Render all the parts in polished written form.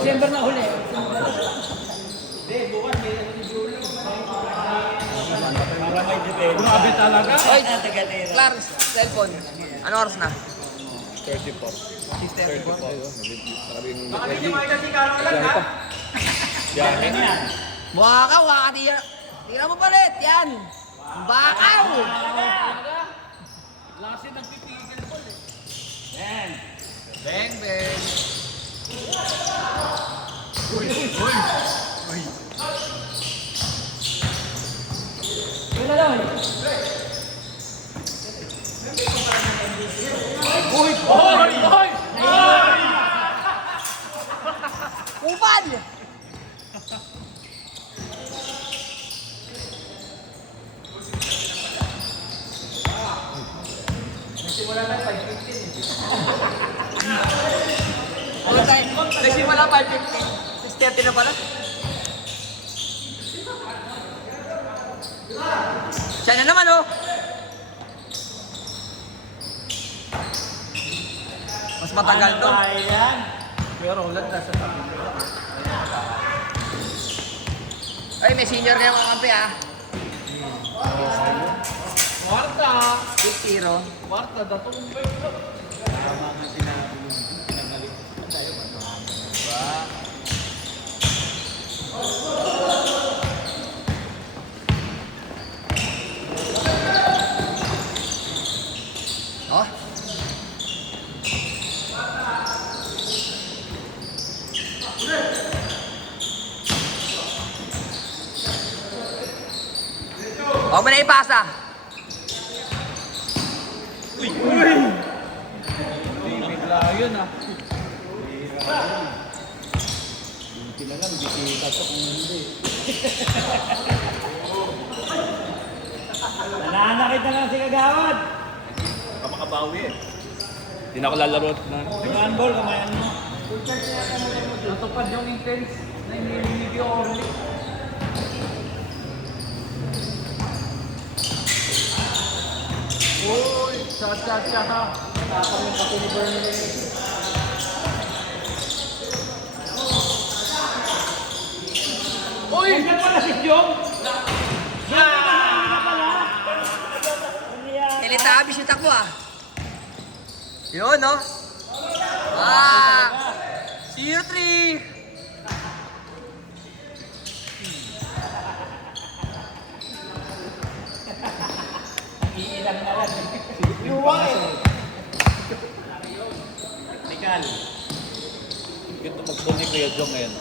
December na huli. Para may depende. Grabe talaga. Oy, Clark, cellphone. Ano oras na? 34. 6:34. Baka hindi mo ito si Carol lang, ha? Yan. Waka, tira. Tira mo palit, yan. Bakaw! Lasin ng pipigil po eh. Yan. Bang, bang. Yun na lang. Uy! Hoy! Hoy! Upan! Nagsimula na 5:15 eh. Nagsimula 5:15. 6:30 na pala. Siya na naman, oh. Mas matagal to. Yan. Pero ulan na sa tabi. Ay, may senior kayo mga kampi, ah. Marta! 6-0. Marta, datong ba? Tama nga sinabi mo. Pinagalit. Tayo ba? Diba? Oh. Huwag mo na ipasa. Bigla yun ah. Buti na lang, bisita to kung hindi. Nananakit na lang si Kagawad. Kamakabawi eh. Hindi na ako lalaro na. Handball, kamayan mo. Natupad yung intense na inilinig yung Orly. Uy! Shot ha! Tapang yung pati ni Burnley. Uy! Nandiyan pala si Jong. Teletubbies yung takbo, ah. Yun, no? Ah! 0-3! Iilang na lang. Luwa eh. Legal. Ito magpunin ni Kuya Jong ngayon.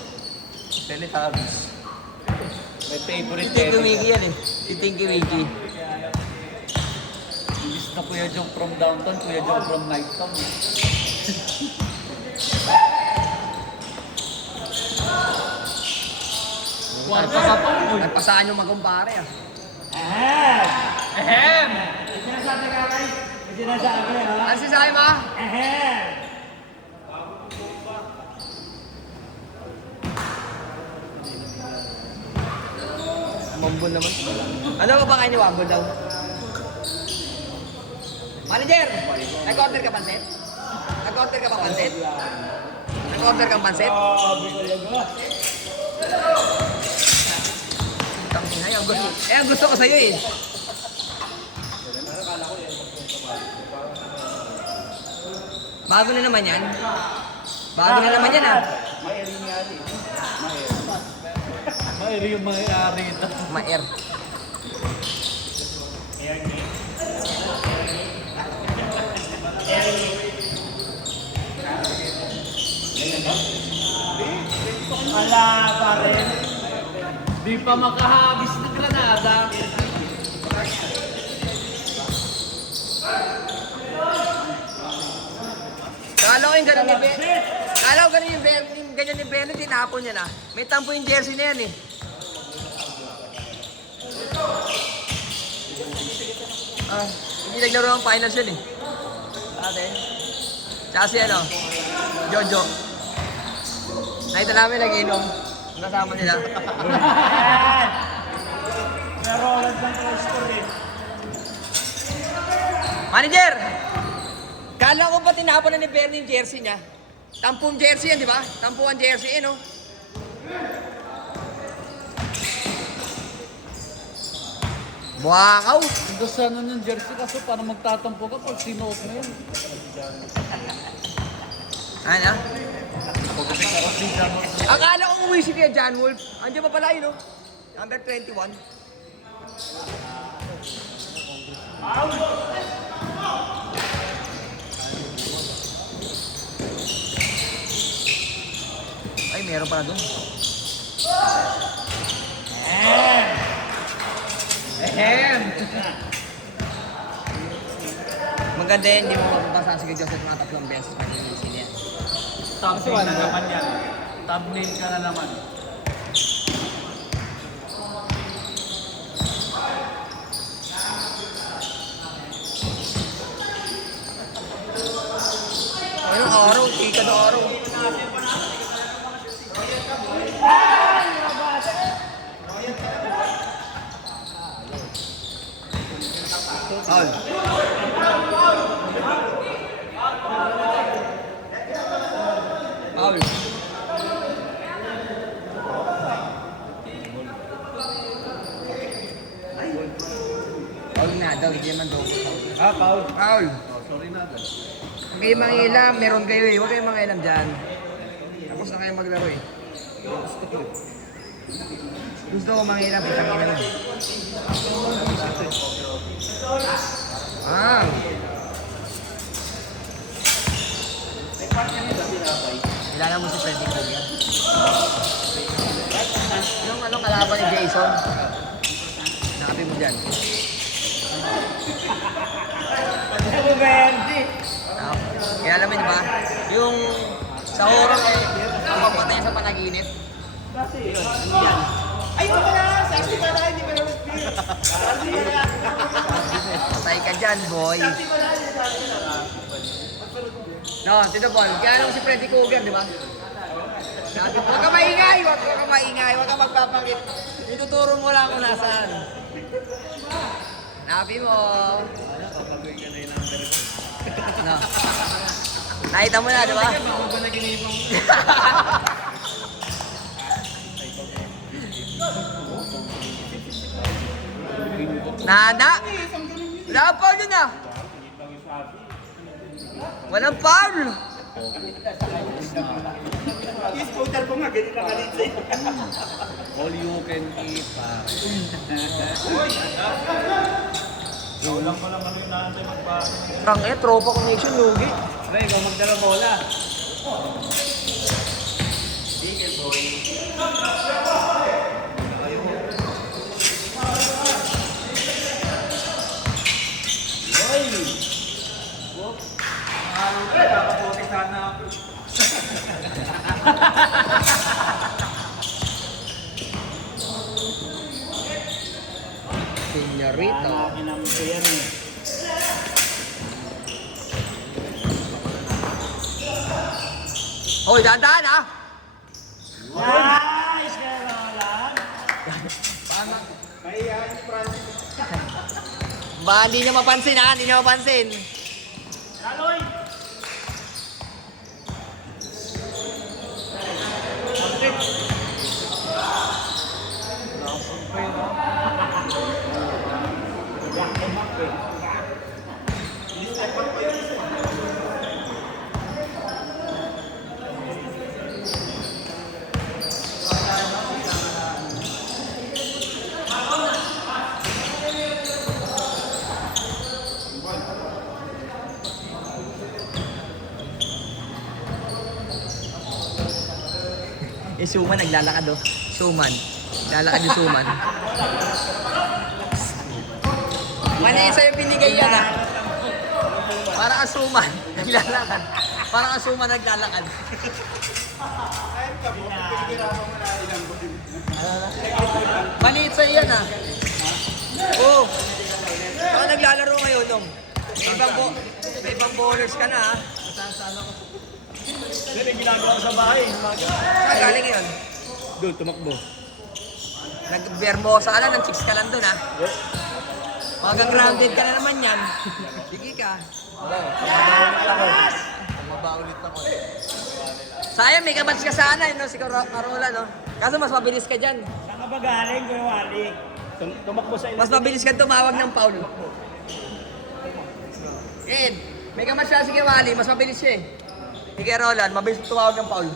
Teletubbies. May favorite Si Tinky Winky yan, eh. Si Tinky Winky. Imbis na Kuya Jong from downtown, Kuya Jong from Nighttown. Kwarta ka to. Uy! Nagpasaan yung magumpare, ah. Ahem! Ehem! May sinasabi ka kay? May sinasabi ha? Ano si Saima? Ahem! Mambol naman. Ano ba kain ni Wambol daw? Manager! Nag-order ka pansit? Nag-order ka pa pansit? Nag-order kang pansit? Tangina, ang gusto ko sa'yo eh. Bago na naman yan. Bago na naman yan, ah. Mairi yung may-ari ito. Maer. Wala pa rin. Di pa makahagis ng Granada. Kala ko yung ganun ni Ben. Kala ko ganun yung ganyan ni Ben, tinapon niya na. May tampo yung jersey na yan eh. Ah, hindi naglaro ng finals yun eh. Ate. Tsaka si ano, Jojo. Nakita namin nag-inom. Kasama nila. Pero wala lang sa score eh. Manager! Kala ko ba tinapon na ni Ben yung jersey niya? Tampong jersey yan, di ba? Tampuan jersey, no? Buakaw! Gusto ano yung jersey kaso para magtatampo ka pag sinuot mo yun. Ano? Akala ko umuwi si Kuya John Wolf. Andiyan pa pala yun, no? Number 21. Ay, meron pala doon. Ehem! Maganda yan, hindi mo mapapasa si Kuya Joseph mga 3 beses. Mag-iisin yan. Thumbnail na naman yan. Thumbnail ka na naman. Anong araw? Ika na araw. Foul. Foul. Foul na daw, hindi naman daw. Ah, Paul. Foul. Oh, sorry na. Huwag kayong mangilam, meron kayo eh. Huwag kayong mangilam dyan. Tapos na kayo maglaro eh. Gusto ko mangilam, pitang ina mo. Ah. Kilala mo si Freddy Krueger? Yung ano kalaban ni Jason? Nakapin mo dyan. Ah, kilala mo ba? Yung sa horror eh, napapatay sa panaginip. Ayun ka na! Sexy ka na! Hindi ka na Patay ka dyan, boy. No, Tito Paul, kaya lang si Freddy Krueger, di ba? Huwag ka maingay, huwag ka maingay, huwag ka magpapakit. Ituturo mo lang kung nasaan. Napi mo. No. Nakita mo na, di ba? Nana! Wala pa foul yun ah! Walang foul! I-scooter ko nga, ganyan lang kalit sa'yo. All you can eat, pa. Tang tropa ko nation, lugi. Pre, ikaw magdala bola. Senyorito. Kinam ko yan eh. Hoy, dahan-dahan ah! Nice! Kaya lang. Mahihayin si Francis. Ba, hindi niya mapansin ha, hindi niya mapansin. Kaloy! Eh, Suman, naglalakad oh. Suman. Naglalakad yung Suman. Mali sa'yo binigay yan ah. Para kang Suman, naglalakad. Para kang Suman, naglalakad. Maliit sa'yo yan ah. Oo. Saka naglalaro ngayon nung. May ibang bowlers ka na ah. Yan yung ginagawa ko sa bahay. Saan galing yun? Doon, tumakbo. Nag-Bermosa ka lang, ng chicks ka lang dun ha. Pagka grounded ka na naman yan. Sige ka. Mabaulit ako. Sayang, may kabatch ka sana, no? Si Carola, no? Kaso mas mabilis ka dyan. Saan ka ba galing, Kuya Wally? Tumakbo sa Mas mabilis ka tumawag ng foul. Ed, may kabatch ka si Kiwali, mas mabilis siya eh. Si Carola, mabilis tumawag ng foul.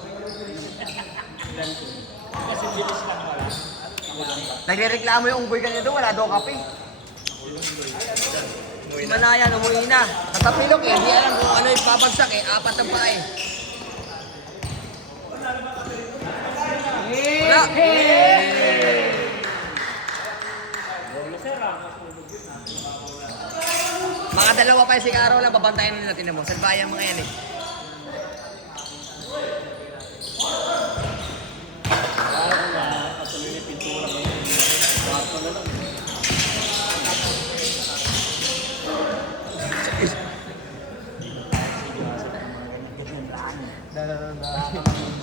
Kasi bilis lang wala. Nagre-reklamo yung unggoy kanina doon, wala daw kape. Si Manayan, umuwi na. Natapilok eh, hindi alam kung ano yung babagsak eh, apat ang paa eh. Wala. Mga dalawa pa yung si Carola, babantayan nila, tinan mo. Salbayan mga yan eh.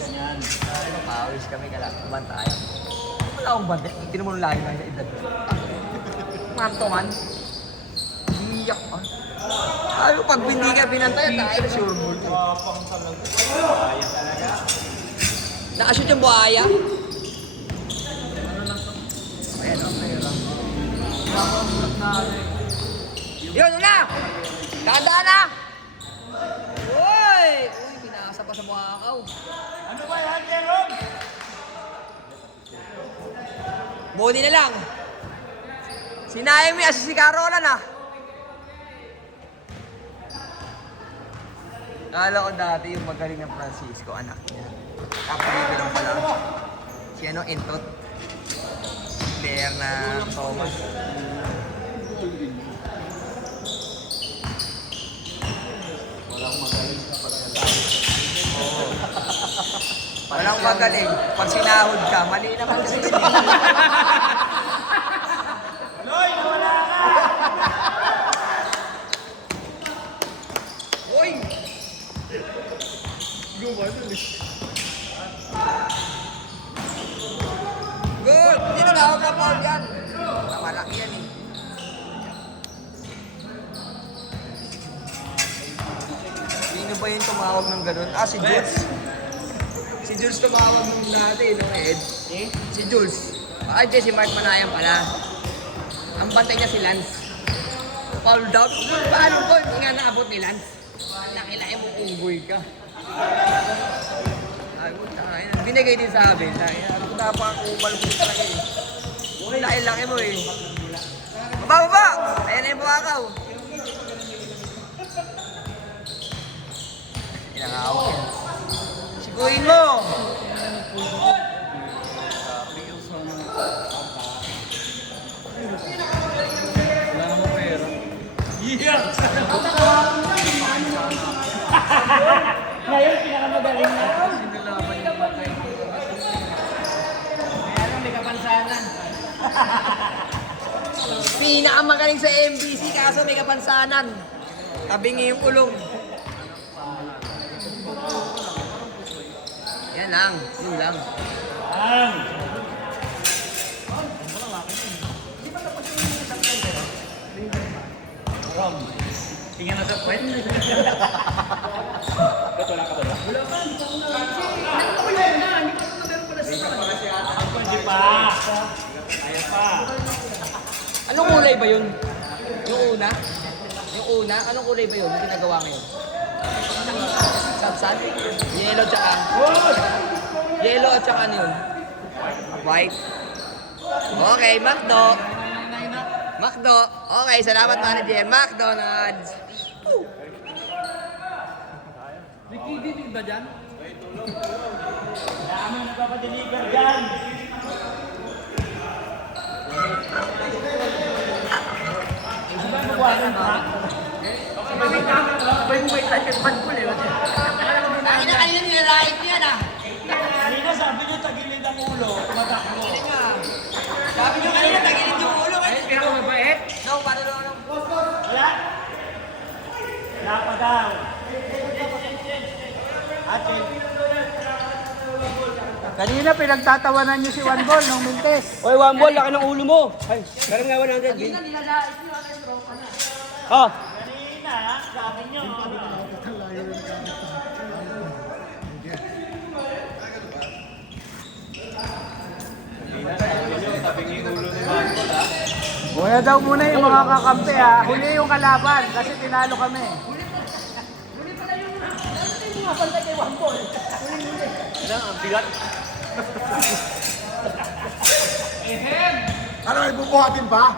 Ganyan. Pawis kami kala, bantayan. Wala akong bantay, tinan mo lang na edad. Mantongan. Iyak pa. Ayaw, pag hindi ka pinantay, tayo sure ball. Nakashoot yung buhaya. Ayan, okay lang. Yun, una! Dadaan na! Uy! Uy, pinasa pa sa buhakaw. Ano ba yan, Jerome? Body na lang. Sinayang mo yung si Carola na. Kala ko dati yung magaling ng Francisco, anak niya. Kapalibe lang pala. Si ano, Intot. Player na Thomas. Walang magaling. Pag sinahod ka, mali naman kasi yun eh. Loy, wala ka! Uy! Good! Dito na ako na foul yan. Malaki yan eh. Sino ba yung tumawag ng ganun? Ah, si Jules. Si Jules tumawag nung dati, no, Ed? Si Jules. Ah, di, si Mark Manayan pala. Ang bantay niya si Lance. Foul daw. Paano ko? Hindi nga naabot ni Lance. Nakilaki mo unggoy ka. Ay, binigay din sa amin. Ano napakakupal mo talaga eh. Laki-laki mo eh. Baba, baba! Ayan na yung buhakaw. Inangawak yan. Siguin mo! Wala namang pera. Ngayon, pinakamagaling na. Sinilaban yung patay. Kaya lang, may kapansanan. Pinakamagaling sa MBC kaso may kapansanan. Tabingi yung ulong. Yan lang, yun lang. Ang! Rom. Tingnan na sa puwet. Ba't wala ka ba? Wala pa. Hindi pa. Kaya pa. Anong kulay ba yun? Yung una? Yung una? Anong kulay ba yun? Yung ginagawa ngayon? Sapsan? Yellow tsaka? Yellow at tsaka ano yun? White. Okay, Macdo. Macdo. Okay, salamat manager. McDonald's. Woo! May kidinig ba dyan? Dami na nagpapadeliver dyan. Sabi mo ba ng truck? Sabay mo may touch man ko eh. Ay, na kanina nilalait niya na. Kanina sabi niyo tagilid ang ulo, tumatakbo. Sabi niyo kanina, tagilid yung ulo. Pero mabait. No, paano no? Wala? Wala pa daw. Ate. Kanina pinagtatawanan niyo si Juan Bol nung mintes. Oy, one ball, laki ng ulo mo. Ay, meron nga 100. Kanina nilalait niyo ang tropa na. Oh, Kanina, sabi niyo. Una daw muna yung mga kakampi ha. Huli yung kalaban kasi tinalo kami. Ano, may bubuhatin ba?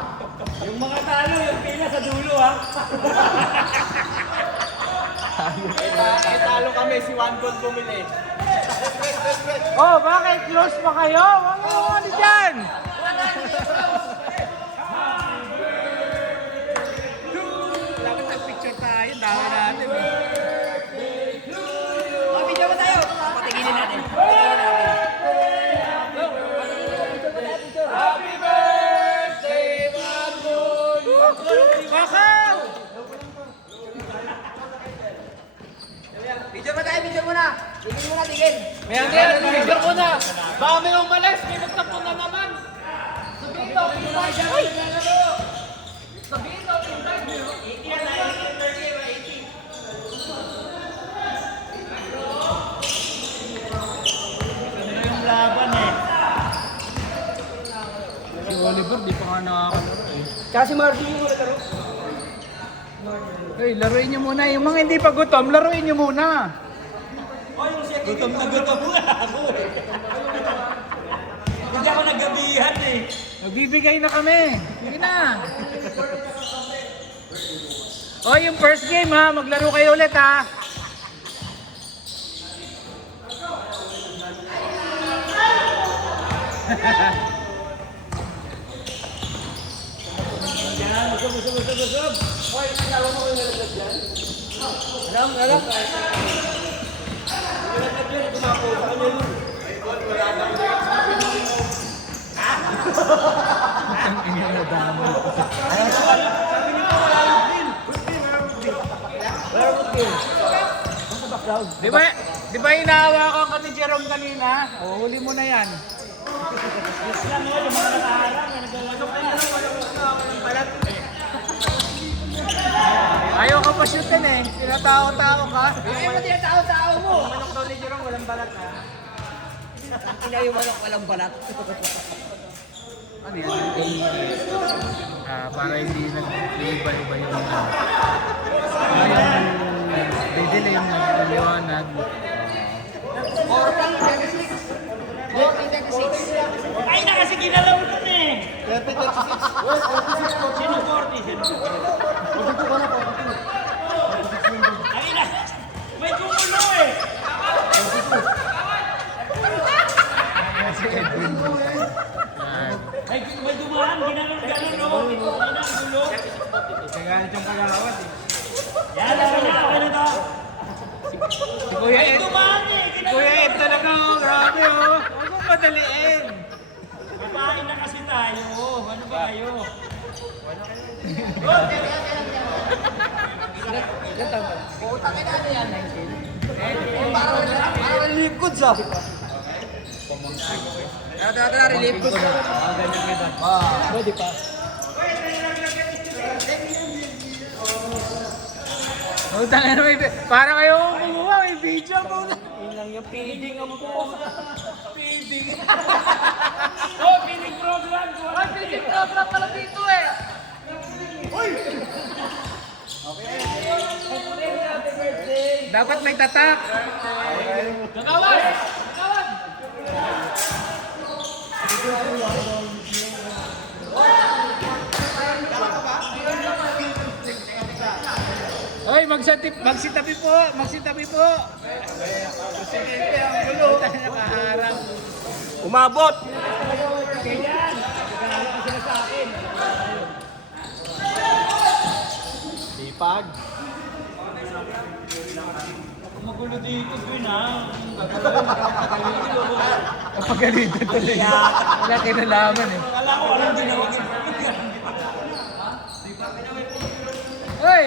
Yung mga talo, yung pila sa dulo ha. Talo kami, si Juan Gold bumili. Oh, bakit? Close pa kayo? Wala mo ano dyan? Dapat nag-picture tayo, dami natin eh. Video ba tayo? Patigilin natin. Bakaw! Video ba tayo? Video muna. Tigil muna, tigil. Ayan, ayan, picture ko na. Baka may umalis, may magtapon na naman. Sabihin daw, invite. Sabihin daw, invite. Ano yung laban eh. Si Oliver, di pa nga nakakalaro eh. Kasi Marvin yung nagkaro. Hey, laruin nyo muna. Yung mga hindi pa gutom, laruin nyo muna. Gutom na ako. Hindi ako naggabihan eh. Magbibigay na kami. Sige na. Oh, yung first game ha. Maglaro kayo ulit ha. Di ba inahawakan ka ni Jerome kanina? O, huli mo na yan. Ayaw ka pa shootin eh. Tinatao-tao ka. Ay, mo tinatao-tao mo. Manok daw ni Jerome, walang balat ha. Ina yung manok, walang balat. Ano yan? Para hindi nag-iba-iba yung didilim yung liwanag. 40-36. Ay na kasi ginalaw nun eh. 36. Sino 40? Sino 40? Ay na. May kumulo eh. May dumaan, ginanong-ganon no. Ginanong-gulo. Nagalit yung kagawad eh. Yan, okay na to. Si Kuya May Ed. dumaan eh. Si Kuya Ed talaga oh. Grabe oh. Huwag mong madaliin. Kumain na kasi tayo. Ano ba kayo? Utangin na yan. Para relief goods ah. Tara, relief goods. Pwede pa. Utang na may para kayo kumuha. May video po na. Yun lang yung feeding ang po. Oh, pinig program. Ay, pinig program pala dito eh. Dapat may tatak. Gagawan! Gagawan! Hoy, magsitabi po. Magsitabi po. Magsitabi ang gulo. Nakaharap. Umabot! Sipag. Magulo dito, Gwen ha. Napagalitan tuloy. Wala kinalaman eh. Kala ko anong ginawa. Hoy!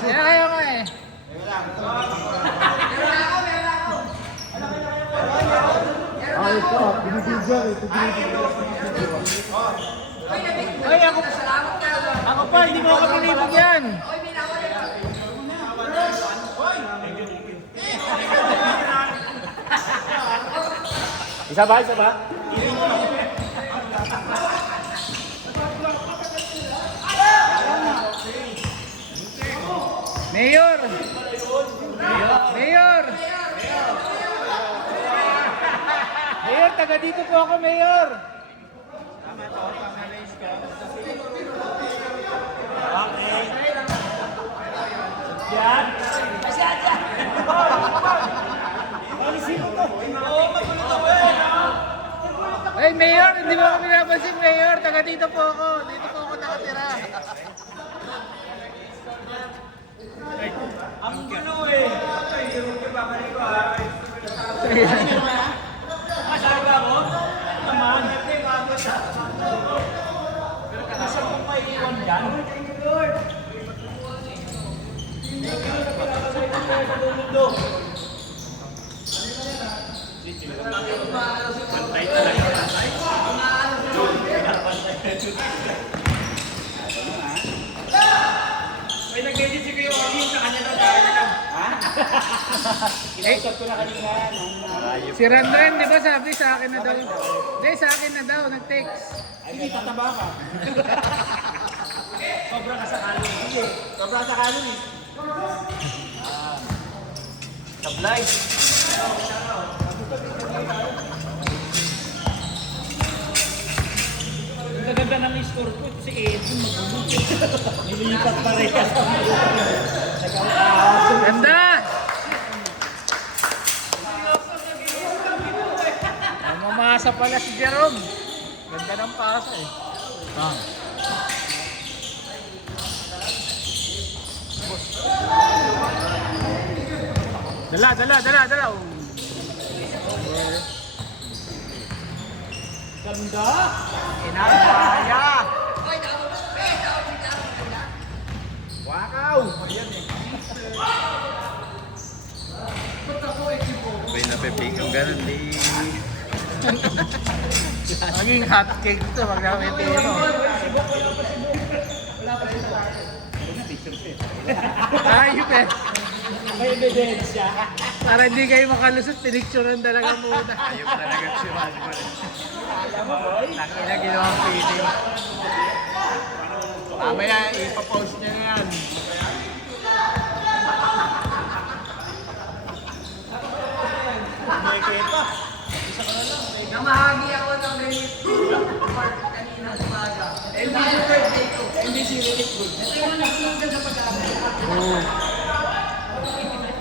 Kaya kayo nga eh. Hoy, ako pa, hindi mo ako pinipig yan. Isa ba? Isa ba? taga dito po ako, Mayor. Yan. Hey, Mayor, hindi mo ako pinapansin, Mayor. Taga dito po ako. Dito po ako nakatira. Ang gulo eh. Masabi ba ako? Naman. Nasaan mo pa iiwan dyan? May nag-edit si Kuya Oli sa kanya daw dahil Kinausap ko na kanina. Si Randren, di ba sabi sa akin na daw? Hindi, sa akin na daw, nag-text. Hindi, tataba ka. Sobra ka sa kanin. Hindi, sobra sa kanin eh. Sablay. Ang gaganda ng score ko, si Edwin magbubog. Nililipat pa rin ka sa mga. Ganda! Mamasa pala si Jerome. Ganda ng pasa eh. Dala. Ganda! Inabaya! May napipig ang ganun di. Maging hotcake to, pag nakawiti mo. Ayup eh. May ebidensya. Para hindi kayo makalusot, pinicturean talaga muna. Ayop talaga si Husband. Nakina ginawang feeling. Mamaya ipapost niya na yan. Namahagi ako ng report kanina umaga. Hindi yung birthday ko. Hindi si Rick Good. Ito yung nag-vlog na sa pag-aaral.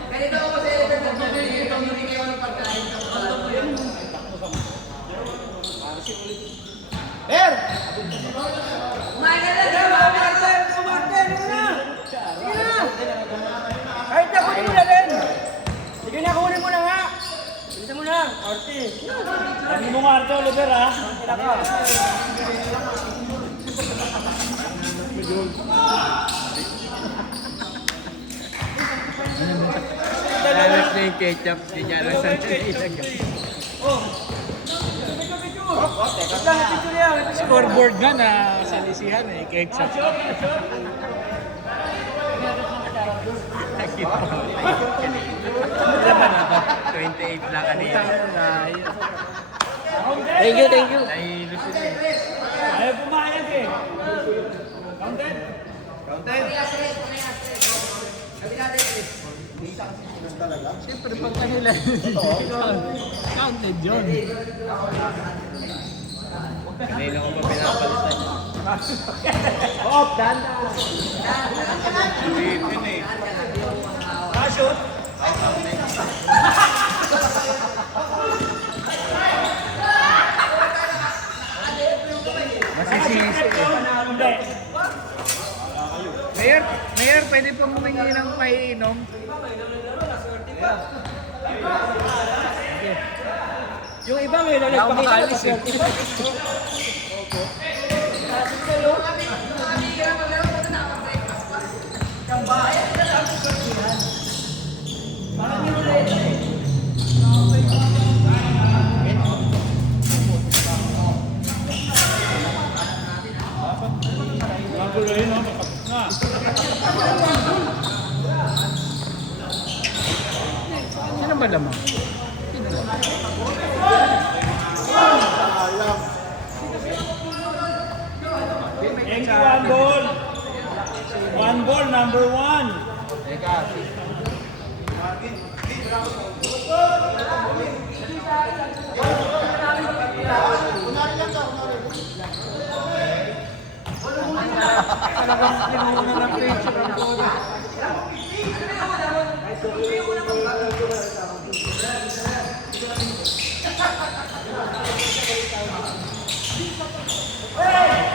Ganito ako sa event ng birthday ko. Hindi kayo ng pagkain. Kumain ka na! Kahit na kunin mo na rin. Sige na, kunin mo na nga. Bilisan mo na, Arti. Sabi mo nga ito, Oliver ha? Kailan ka? Lalas na yung ketchup. Di niya alam saan nilagay. Ba't lang yung picture niya? Scoreboard nga na salisihan eh, cake shop. Laban ako. 28 lang kanina. Thank you. Nahihilo sila eh. Ayaw pumayag eh. Siyempre pag kanila. Counted yun. Kanina ko pa pinapalitan. Hop, danda. Pin eh. Kashoot. Masisisi. Hindi. Mayor, pwede pong humingi ng maiinom. Yung iba may nagpakita na makalis eh. Magulo yun, no? Makapit na. Sino ba lamang? Thank you, one ball. One ball, number one. Teka. Talagang pinuuna ng picture ang bola. Hey!